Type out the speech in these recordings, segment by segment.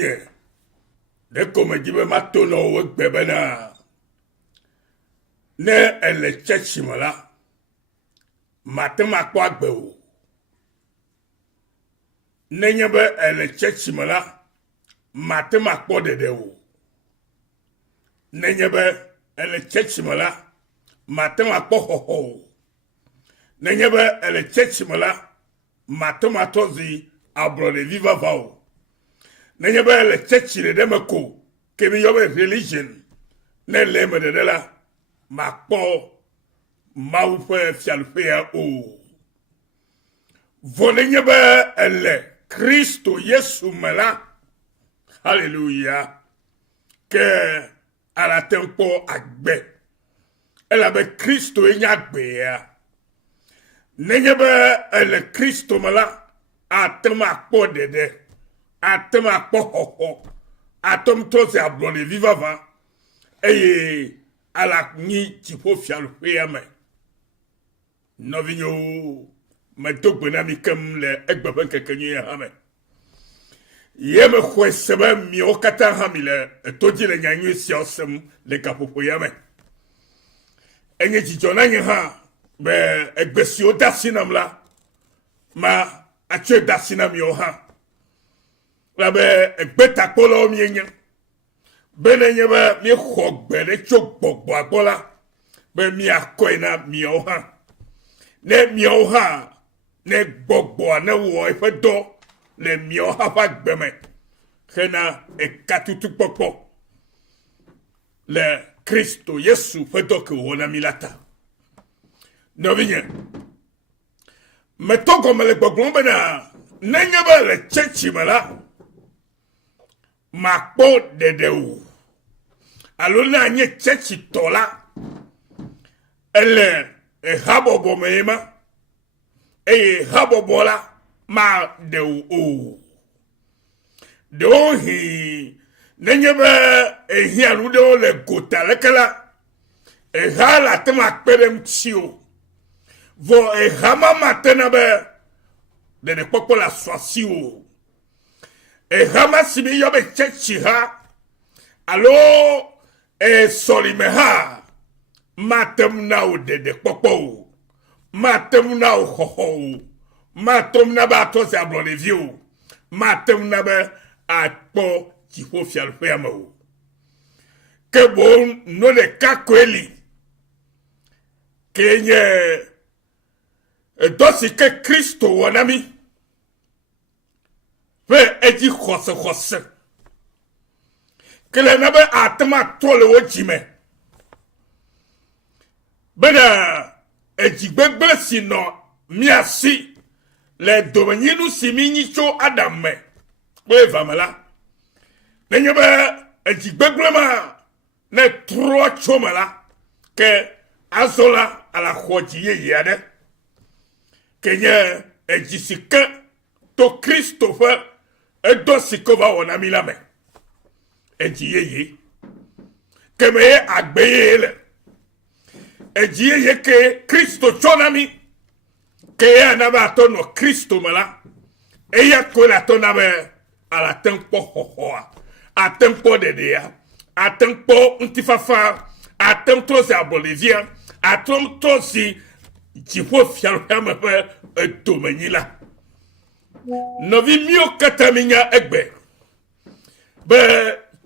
nye de komedibe matono we gbebena ne ele chechimala matema kwa gbewo ne nyebe ele chechimala matema kwa dedewo ne nyebe ele chechimala matema kwa hoho ne nyebe ele chechimala matema tozi abrode viva vao ne nyebe ele chechile demeko kemi yobe religion ne leme de la makpo maufe fialfea o vone nyebe ele Kristo Yesu mela hallelujah ke ala tempo agbe ela be Kristo enyagbe ya nenyebe ele Kristo mela atema akpo dede atema akpo hoho atom toze ablone vivava eye ala ni tipo fialfea me novinyo metokwe na mikem le egbefen kekenye hame yeme khwesebe mi okata hamile toji le nyanyu siosem le kapopo yame enye jijona nye ha be egbesio dasinam la ma ache dasinam yo ha la be egbeta polo mienya benenye be mi khogbe le chokgbogbo agbola be mi akoina mi o ha ne mi o ha ne gbogbo ne wo ife do le mi o ha fa gbeme kena e katutu popo le Kristo Yesu fe do ke wona milata no vinye meto comme le gbogbo bena nenya ba le chechi mala makpo dedeu alo na nye chechi tola ele e habobo meema e habobola ma de o de o hi nenyebe e hianu de o le gota lekala e hala tema perem tio vo e hama matena be de popola swasio e hama sibi yobe chechi ha alo e solimeha matem na o de popo matem na o hoho matem na ba to se ablone viu matem na ba atpo tipo fialfea mo ke bon no le kakweli kenye dosi ke Kristo wanami fe eji khose kele na ba atma tole wojime bena ejigbegbe si no miasi le domenyinu siminyicho adame we vamala nenyebe ejigbegbe ma ne tro chomala ke azola ala khoji yeyade kenye ejisike to Christopher edosikova onamila me ejiyeye keme agbeyele ejiyeye ke Kristo chonami ke ya naba tono Kristo mala eya kola tonabe ala tempo hohoa a tempo dedea a tempo untifafa a tempo se abolivia a tempo si jipo fialfame pe domenila novi mio kataminya egbe be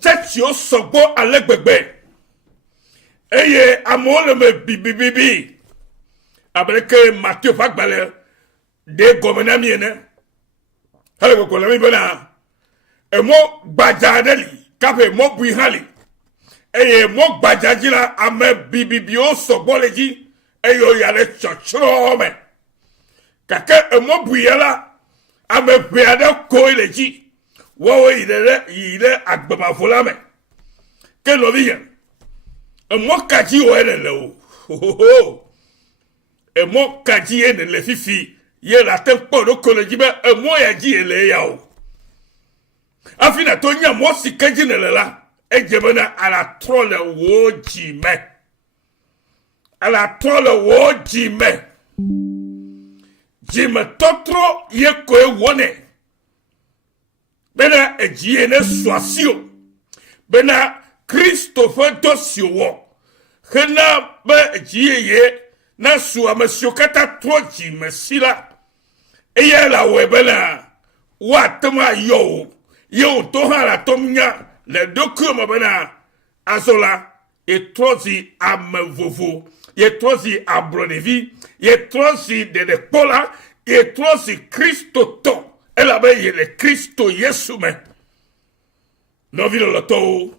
chachio sogbo alegbegbe eye amole me bibibibi abreke Mathieu fagbale de gomena miene hale ko lami bana e mo gbajadeli kafe mo buihali eye mo gbajajila ame bibibi o sogbo leji eyo yale chochome kake e mo buiela ame buiade ko leji wo ile agbama fulame ke lo bien e mo kaji o ele o e mo kaji ene le fifi ye la tempo do koleji be e mo ya ji ele ya o afina to nya mo sikaji ne la e jebena ala trole wo ji me ala trole wo ji me ji me totro ye ko e wone bena ejie ne soasio bena Christopher dosio hena be ejie ye na sua mesio kata troji mesila eye la webena watama yo to hala tomnya le document bena azola et trozi amevovo ye trozi abronevi ye trozi de pola ye trozi Christo to ela be ye le Christo Yesu me no vilo lo to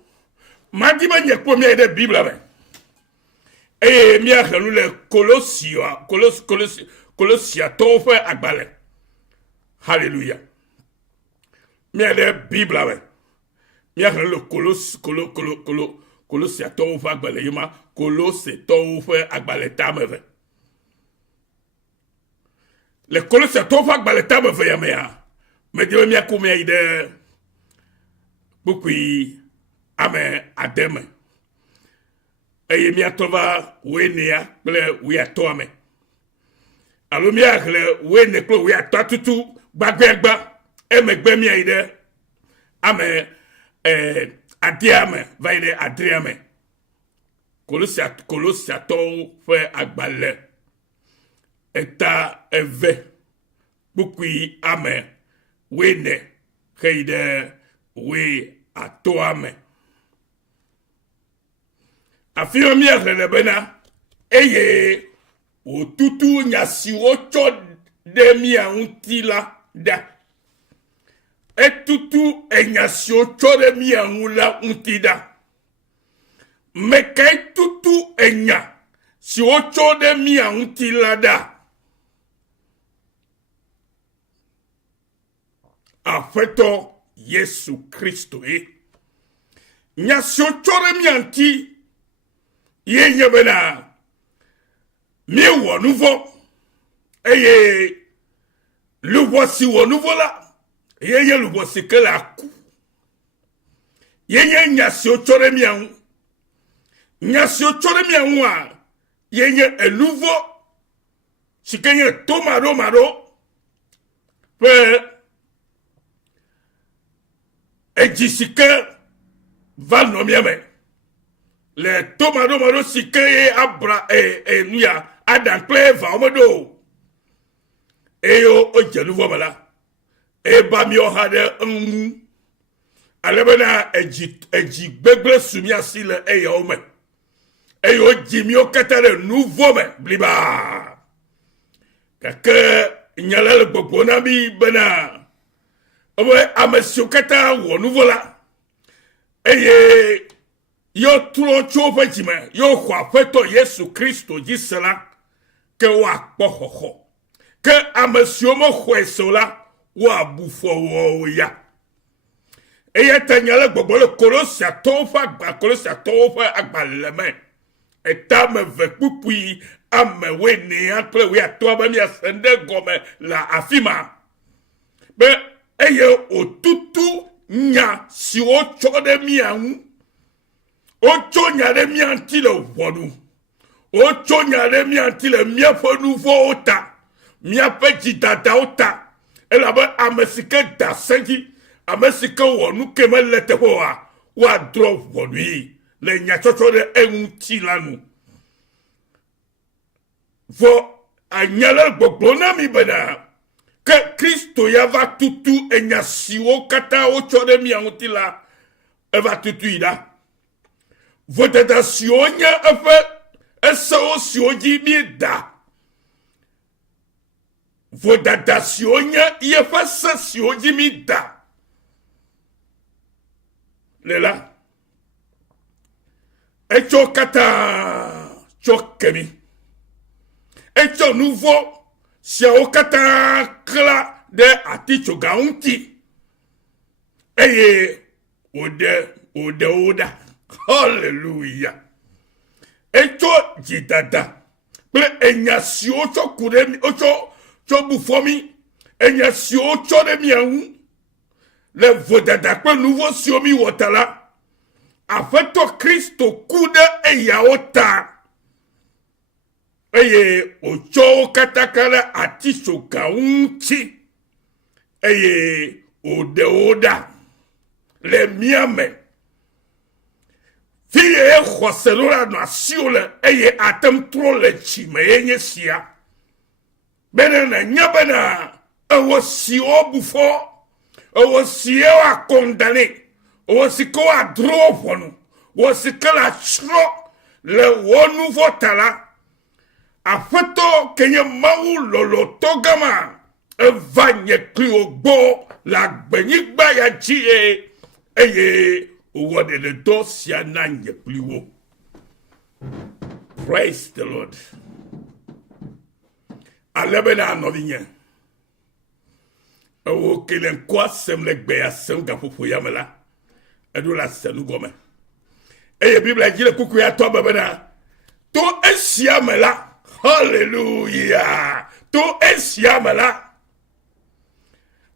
madi ba nye ko mi de Bible be e mi a khanu le Colosia to fe agbale hallelujah mi a de Bible be mi a khanu le Colosia to fe agbale yuma Colosse to fe agbale tameve le Colosia to fe agbale tameve ya me ya me de mi a ko mi de bukui ame ademe eye mi atova wenia ple wi atome alo mi akle wene ple wi atatutu gbagbegba emegbe mi ide ame adiame vaide adriame Colosia to fe agbale eta eve bukui ame wene heide we atoame afio mi akle bena eye otutu nyasi ocho de mi aunti-la da etutu enyasi ocho de mi aunla untida meke tutu enya si ocho de mi aunti-la da afeto Yesu Kristo nyasi ocho de mi anti ye bena mi wo nouveau eye le voici wo nouveau là ye le voici que la coup ye nyasi ochore mi an nyasi ochore mi an wa ye e nouveau sikenye tomaro pe ejisike va no miame le tomaro sike abra nuya adan pleva omodo eyo ojelu vomala e ba mi o hade alebena eji gbegble sumi asile eyo me eyo jimi o katare nouveau me bliba kake nyalale gbogbo na mi bena owe amesio kata wo nouveau la eye yo tro chofa jime yo kwa feto Yesu Kristo jisela ke wa kpohoho ke amesio mo khwesola wa bufo wo ya eye tanyale gbogbo le Colosia tofa agbaleme etame ve pupui ame we ne atle we ato ba mi asende gome la afima be eye otutu nya si o chode mi anu ocho nyare mi anti le wonu ocho nyare mi anti le mi afonu fo ota mi apeji dada ota ela ba amesike da senji amesike wonu kemelete ho wa drop wonu yi le nya chocho de enti lanu vo anyala gbogbo na mi bena ke Kristo ya va tutu enya siwo kata ocho de mi anti la eva tutu ida votre sionya afa eso sioji mi da votre sionya yefa sioji mi da lela echo kata chokemi echo nouveau sia okata kla de aticho gaunti eye oda hallelujah echo jidada ple enyasi ocho kuremi ocho bufomi enyasi ocho de miaou le vodada pe nouveau siomi wotala afeto Kristo kude eyaota eye ocho katakala atiso gaunti eye oda le miame fie khoselo na siole eye atem tro le chime yenye sia bene na nyabana ewo si obufo ewo si a condamné ewo si ko a drofonu wo si kala chro le wo nouveau tala afeto kenye mawu lolo togama evanye kliogbo la gbenyigba ya jie eye owo de le dosia na nye kliwo. Praise the Lord. Alebena anolinye ewo kelen kwa sem le gbe ya sem ga fofo yamela edo la senu gome eye Bible jile kuku ya to bebena to esiamela. Hallelujah. To esiamela.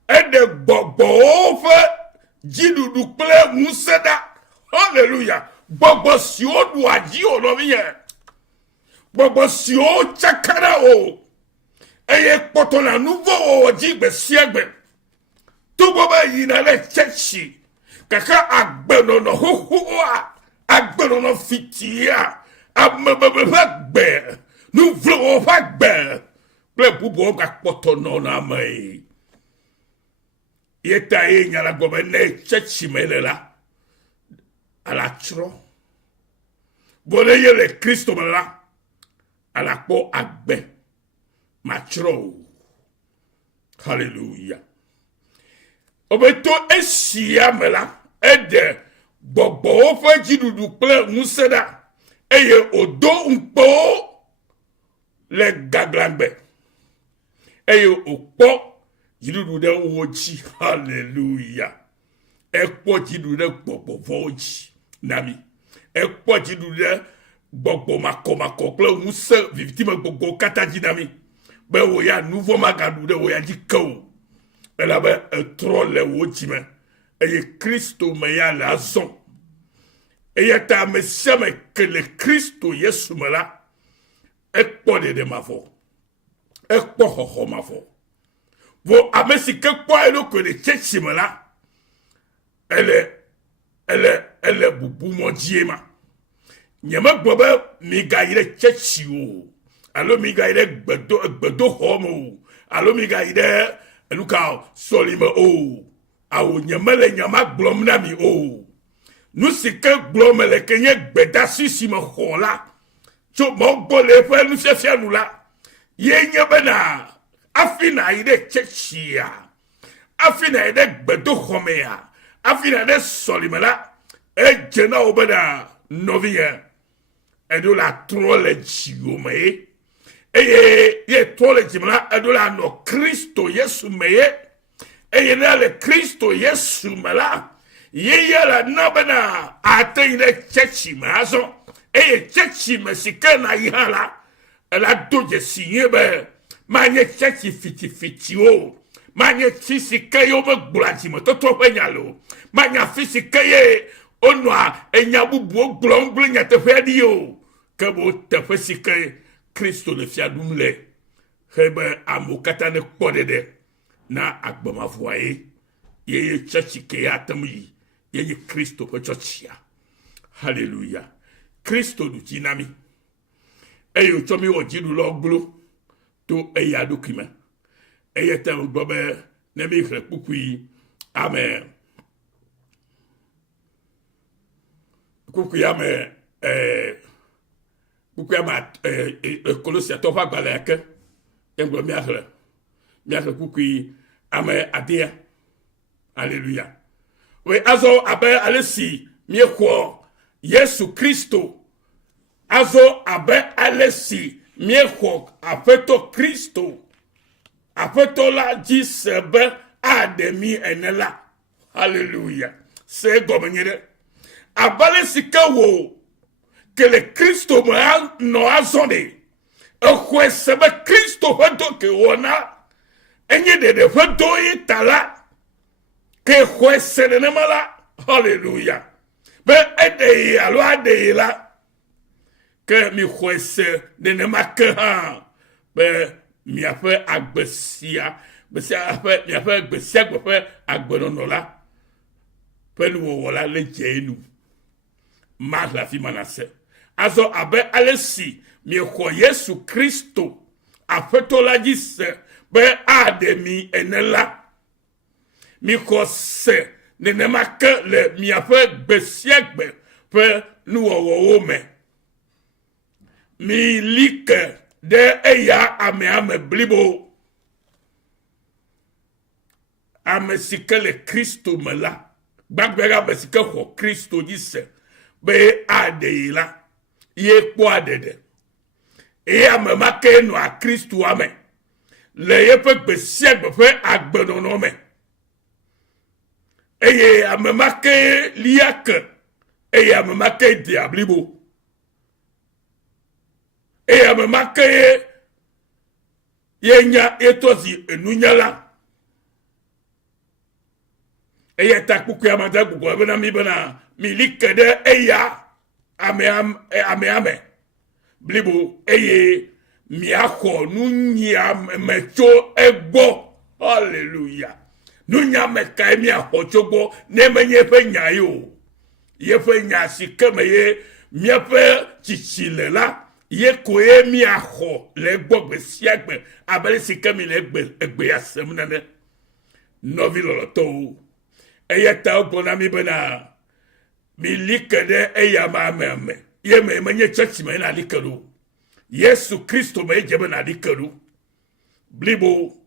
Et de bobo fe jidudu ple museda. Hallelujah. Bobo si o duaji o no miye. Bobo si o chakara o. Eye potona nouveau o jigbe siegbe. To bobo yina le chechi. Kaka agbeno no huhua. Agbeno no fitia. Abmebebebegbe. Nous voulons pas gbe. Ple bubo ga potono na mai. Yeta nyala gobene chechi melela. Ala chro. Boneye le Christo mela. Ala po agbe. Machro. Hallelujah. Obeto esia mela. Ede. Bobo fe jidudu ple museda. Eye odo mpo. Le gaglangbe. Eye okpo. Jidudu de wochi. Hallelujah. Ekpo jidudu de bobo vochi. Nami. Ekpo jidudu de bobo mako. Ple muse victime bobo kata jinami. Be woya nouveau magadu de woya dikou. Elle be troll le wochi me. Eye Christo me ya la zon. Eye ta me seme que le Christo yesu me la. Ekpo de ma fo. Ekpo ho ma fo. Vo amesi ke kwa elo que le chechi me la. Elle est boubou mon diema. Nyama bobe mi gaire chechi o. Alo mi gaire gbedo homo. Alo mi gaire eluka solime o. Awo nyama glom na mi o. Nous si ke glom le kenye gbeda si me hola. Cho mo gole fe nous se fia nous la. Ye nyabena afina ide chechia. Afina ide gbedo homea. Afina ide solimela. E jena obeda novie. Edo la trole jiome. Ye trole jimela edo la no Christo Yesu meye. Eye na le Christo Yesu mela. Ye la nabena ate ide chechi mazo. Eye chechi mesike na ihala. La doje sinye be. Manye chechi fiti o. Manye chisi kayo me gbulaji me toto penyalo. Manya fisi kaye onwa enyabu buo glongle nya te fedi yo. Kebo te fisi kaye Christo le fiadumle. Hebe amokata ne kodede na agbama voye. Ye chechi ke atami. Ye Christo pe chochia. Hallelujah. Christo du jinami. Eyo chomi ojidu loglo to eya dokima. Eye te gobe nemi kukui amen. Kukui amen kukui amen Colosia tofa gbaleke. Englo miakle. Miakle kukui amen adia. Alléluia. We azo abe alesi miekwo Yesu Kristo. Azo abe alesi miekwo afeto Kristo. Afeto la jisebe ademi enela. Hallelujah. Se gomenyere. Abale sikawo que le Kristo no azonde. Ekwe sebe Kristo fedo ke wona. Enye de fedo itala. Que kwe senene mala. Hallelujah. Be ede alo ade la. Que mi kwese de ne make ha be mi afe agbesia miaƒe gbe sia gbe ƒe agbenɔnɔ la ƒe nuwɔwɔ la le dze nu mahle afi ma nase azɔ abe ale si miexɔ Yesu Kristo aƒetɔ la dzi se be aɖe mi ene la mixɔ se nenema ke le miaƒe gbe sia gbe ƒe nuwɔwɔwo me mi li ke ɖe eya amea me blibo ame si ke le Kristo me la gbagbe ame si ke xɔ Kristo dzi se be aɖe yi la ye kpɔ aɖeɖe eye ame ma ke nɔa Kristoa me le yeƒe gbe sia gbe ƒe agbenɔnɔ me eye ame ma ke lia ke eye ame ma ke dea blibo eye ame ma ke ye nya etɔ zi enunyala eye ta kpukua ma da gbogbo bena mi li ke ɖe eya amea me blibo eye miaxɔ nunya me tso egbɔ haleluya nunya me kae miaxɔ tso gbɔ ne menye eƒe nya ye o yeƒe nya si ke me ye miaƒe tsitsi le la ye koe miaxɔ le gbɔ gbe sia gbe abe si ke mi le egbea sem nene nɔvi lɔlɔtɔwo eya ta wogblɔna mi bena mi li ke ɖe eya ma me ye me menye tsɔtsi me na li ke ɖo Yesu Kristo me dze be na li ke ɖo blibo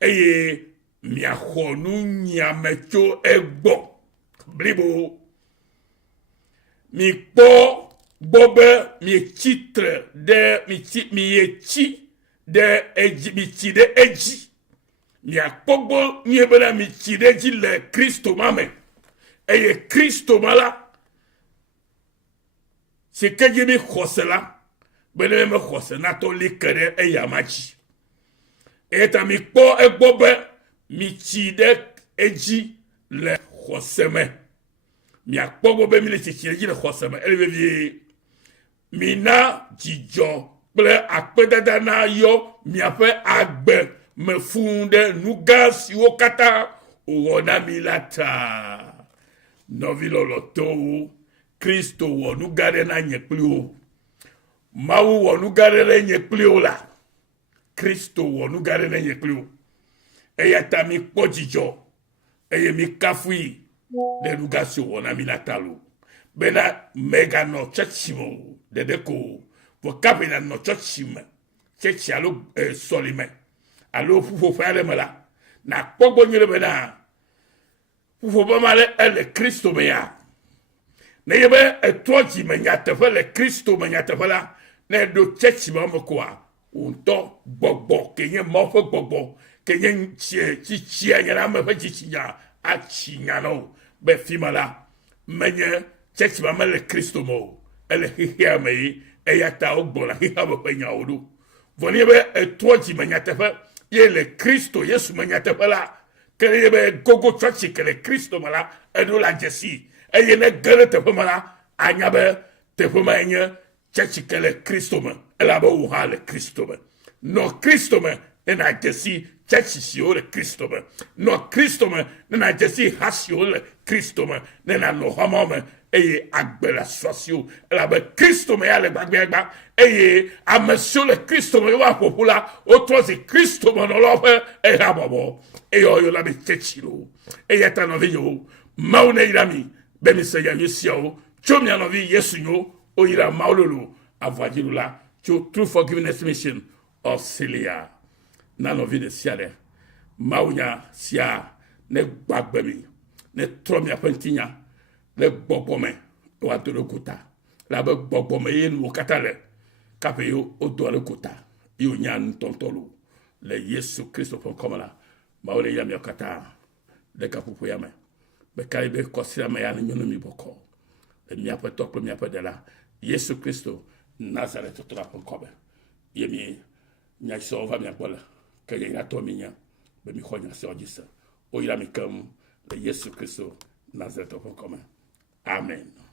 eye miaxɔ nunya me tso egbɔ blibo mi kpɔ gbɔ be mi tsitre ɖe mi tsi ɖe edzi mi tsi ɖe edzi miakpɔ gbɔ nye bena mi tsi ɖe edzi le Kristo ma me eye Kristo ma la si ke dzi mi xɔse la be ne me xɔse natɔ li ke ɖe eya ma dzi eye ta mi kpɔ egbɔ be mi tsi ɖe edzi le xɔse me miakpɔ gbɔ be mi le tsitsi ɖe edzi le xɔse me ele vevie mina dzidzɔ kple akpedada na yɔ miaƒe agbe me fũu ɖe nu gã siwo katã wɔ na mi la ta nɔvi lɔlɔtɔwo Kristo wɔ nu gã ɖe na nye kpli wo Mawu wɔ nu gã ɖe na nye kpli wo la Kristo wɔ nu gã ɖe na nye kpli wo eya ta mi kpɔ dzidzɔ eye mi kafui ɖe nu gã si wɔ na mi la ta lo bena meganɔ tsɔtsi me o ɖeɖe ko vɔ kaƒe nanɔ tsɔtsi me tsɛtsi alo sɔlime alo ƒuƒoƒe aɖe me la nakpɔ gbɔ nyuie bena ƒuƒoƒe ma le ele Kristo me ya ne ye be etrɔ dzi me nyateƒe le Kristo me nyateƒe la ne ɖo tsɛtsi me me koa ŋutɔ gbɔgbɔ ke nye Mawu ƒe gbɔgbɔ ke nye tsitsia nye ame ƒe tsitsinya atsi nya na o be fi me la menye tsɛtsi me le Kristo me o ele xexea me ye eya ta wogbɔna xexea me ƒe nyawo ɖo vɔ ne ye be etrɔ dzi me nyateƒe ye le Kristo Yesu me nyateƒe la ke ye be gogo tsɔtsi ke le Kristo me la eɖo la dzesi eye ne ge ɖe teƒe me la anya be teƒe ma nye tsɛtsi ke le Kristo me elabe wo hã le Kristo me nɔ Kristo me ne na dzesi tsɛtsi siwo le Kristo me nɔ Kristo me ne na dzesi ha siwo le Kristo me ne na nɔ xɔmawo me eye agbe le asɔsiwo elabe Kristo me ya le gbagbagba eye ame siwo le Kristo me wa ƒoƒu la wotrɔ zi Kristo me nɔlawo ƒe ehabɔbɔ eye woyɔ la be tsɛtsi lo eya ta nɔvi nyewo Mawu ne yra mi be mi se nyanyui siawo tso mia nɔvi Yesu nyo oyira Mawu lolo avɔdziɖo la tso True Forgiveness Mission Australia na nɔvi de sia ɖe Mawu nya sia ne gbagbe mi ne trɔ miaƒe ŋutinya le gbɔgbɔ me woado ɖe gota labe gbɔgbɔ me ye nuwo katã le kaƒe ye wodo ɖe gota ye wonya nutɔntɔ lo le Yesu Kristo ƒe ŋkɔme la Mawu le ya miawo katã ɖe gaƒoƒo ya me bekae be kɔsira me ya ne nyɔnu mi bɔkɔ le miaƒe tɔ kple miaƒe ɖela Yesu Kristo Nazaret tɔtɔ la ƒe ŋkɔme ye mi nyasiwo va miagbɔ le ke ye yatɔ mi nya be mi xɔ nyasiwo dzi se woyra mi keŋ le Yesu Kristo Nazaret ƒe ŋkɔme Amen.